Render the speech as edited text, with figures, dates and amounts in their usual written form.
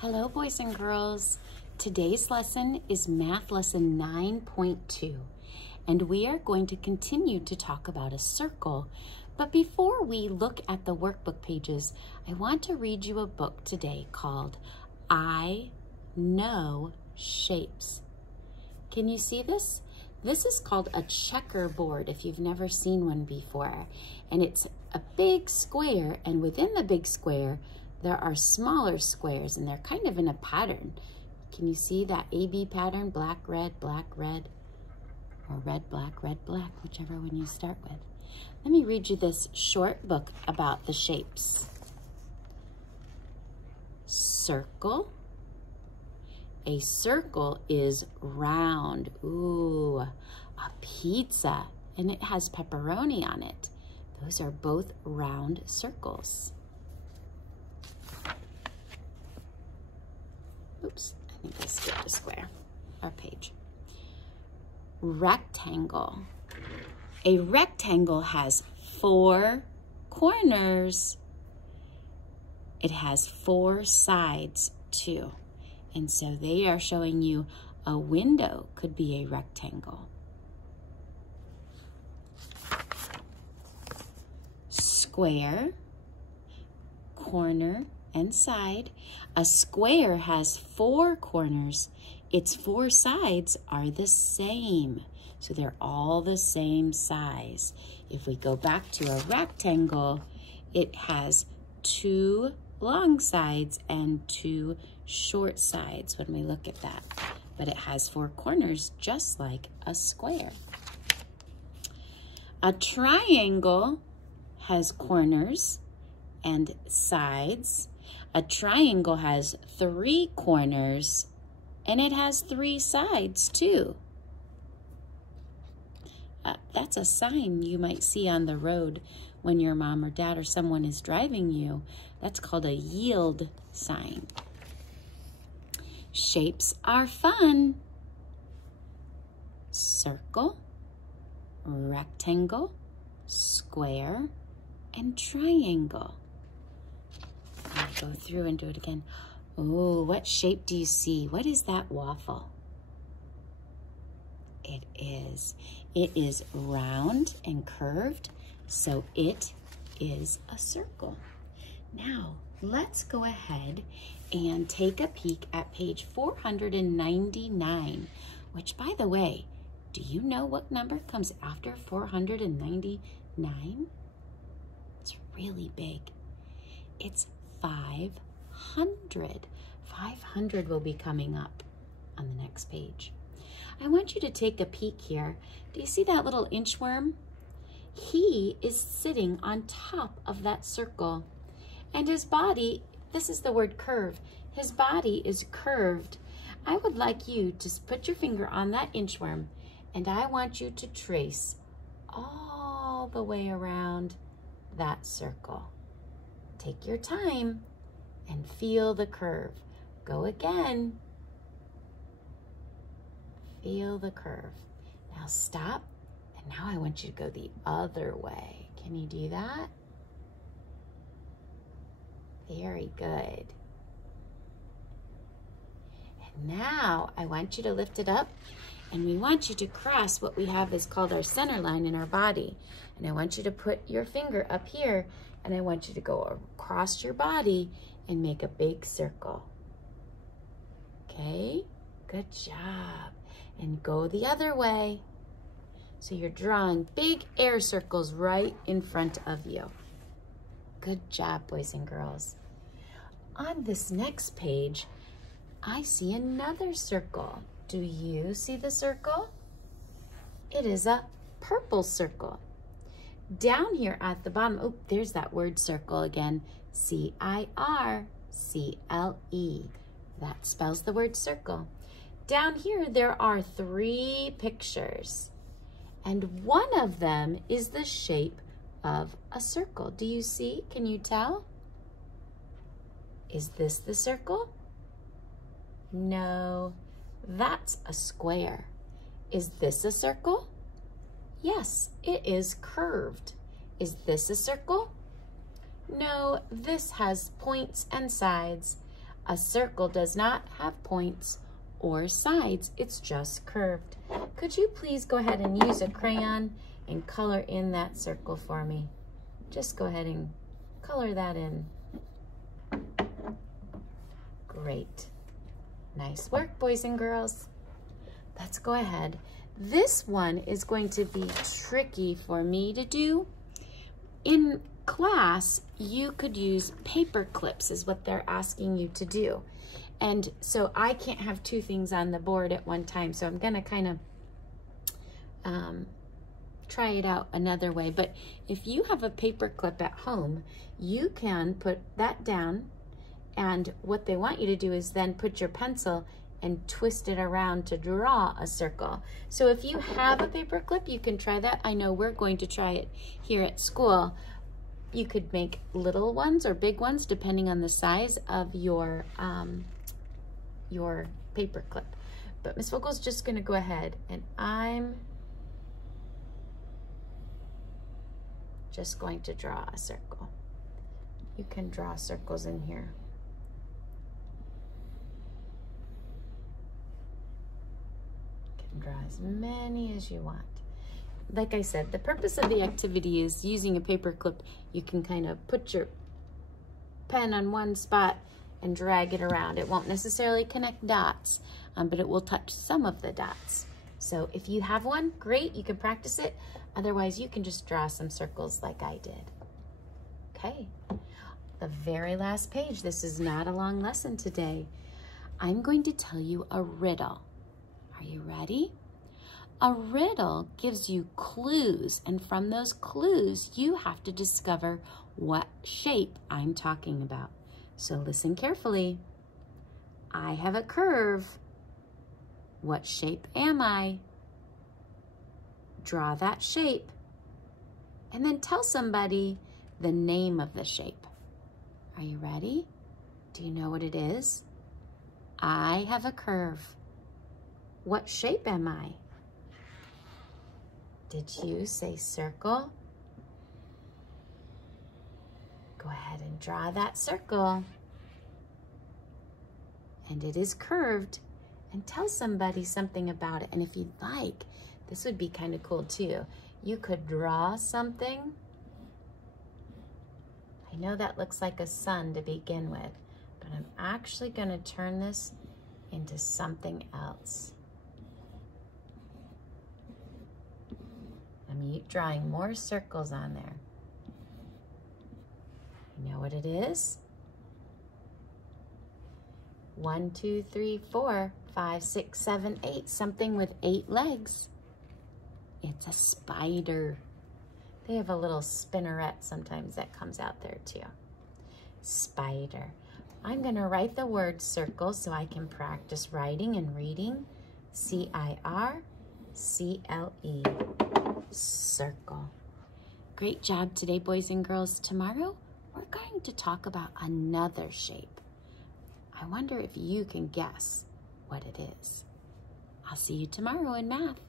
Hello, boys and girls. Today's lesson is Math Lesson 9.2, and we are going to continue to talk about a circle. But before we look at the workbook pages, I want to read you a book today called I Know Shapes. Can you see this? This is called a checkerboard if you've never seen one before. And it's a big square, and within the big square, there are smaller squares, and they're kind of in a pattern. Can you see that AB pattern? Black, red, or red, black, whichever one you start with. Let me read you this short book about the shapes. Circle. A circle is round. Ooh, a pizza, and it has pepperoni on it. Those are both round circles. Oops, I think I skipped a square or page. Rectangle. A rectangle has 4 corners. It has 4 sides too. And so they are showing you a window could be a rectangle. Square, corner, and side. A square has 4 corners. Its 4 sides are the same. So they're all the same size. If we go back to a rectangle, it has 2 long sides and 2 short sides when we look at that. But it has 4 corners just like a square. A triangle has corners and sides. A triangle has 3 corners, and it has 3 sides too. That's a sign you might see on the road when your mom or dad or someone is driving you. That's called a yield sign. Shapes are fun. Circle, rectangle, square, and triangle. I'll go through and do it again. Oh, what shape do you see? What is that waffle? It is round and curved, so it is a circle. Now, let's go ahead and take a peek at page 499, which, by the way, do you know what number comes after 499? It's really big. It's 500. 500 will be coming up on the next page. I want you to take a peek here. Do you see that little inchworm? He is sitting on top of that circle. And his body, this is the word curve, his body is curved. I would like you to put your finger on that inchworm, and I want you to trace all the way around that circle. Take your time and feel the curve. Go again. Feel the curve. Now stop, and now I want you to go the other way. Can you do that? Very good. And now I want you to lift it up, and we want you to cross what we have is called our center line in our body. And I want you to put your finger up here, and I want you to go across your body and make a big circle. Okay, good job. And go the other way. So you're drawing big air circles right in front of you. Good job, boys and girls. On this next page, I see another circle. Do you see the circle? It is a purple circle. Down here at the bottom, oh, there's that word circle again. C-I-R-C-L-E. That spells the word circle. Down here, there are 3 pictures, and one of them is the shape of a circle. Do you see? Can you tell? Is this the circle? No, that's a square. Is this a circle? Yes, it is curved. Is this a circle? No, this has points and sides. A circle does not have points or sides. It's just curved. Could you please go ahead and use a crayon and color in that circle for me? Just go ahead and color that in. Great. Nice work, boys and girls. Let's go ahead. This one is going to be tricky for me to do. In class, you could use paper clips is what they're asking you to do. And so I can't have two things on the board at one time. So I'm gonna kind of try it out another way. But if you have a paper clip at home, you can put that down, and what they want you to do is then put your pencil and twist it around to draw a circle. So if you have a paper clip, you can try that. I know we're going to try it here at school. You could make little ones or big ones depending on the size of your paper clip. But Miss Vogel's just gonna go ahead, and I'm just going to draw a circle. You can draw circles in here. Draw as many as you want. Like I said, the purpose of the activity is using a paper clip. You can kind of put your pen on one spot and drag it around. It won't necessarily connect dots, but it will touch some of the dots. So if you have one, great, you can practice it. Otherwise, you can just draw some circles like I did. Okay, the very last page. This is not a long lesson today. I'm going to tell you a riddle. Are you ready? A riddle gives you clues, and from those clues, you have to discover what shape I'm talking about. So listen carefully. I have a curve. What shape am I? Draw that shape, and then tell somebody the name of the shape. Are you ready? Do you know what it is? I have a curve. What shape am I? Did you say circle? Go ahead and draw that circle. And it is curved. And tell somebody something about it. And if you'd like, this would be kind of cool too. You could draw something. I know that looks like a sun to begin with, but I'm actually going to turn this into something else. I'm drawing more circles on there. You know what it is? 1, 2, 3, 4, 5, 6, 7, 8. Something with 8 legs. It's a spider. They have a little spinneret sometimes that comes out there too. Spider. I'm going to write the word circle so I can practice writing and reading. C-I-R-C-L-E. Circle. Great job today, boys and girls. Tomorrow, we're going to talk about another shape. I wonder if you can guess what it is. I'll see you tomorrow in math.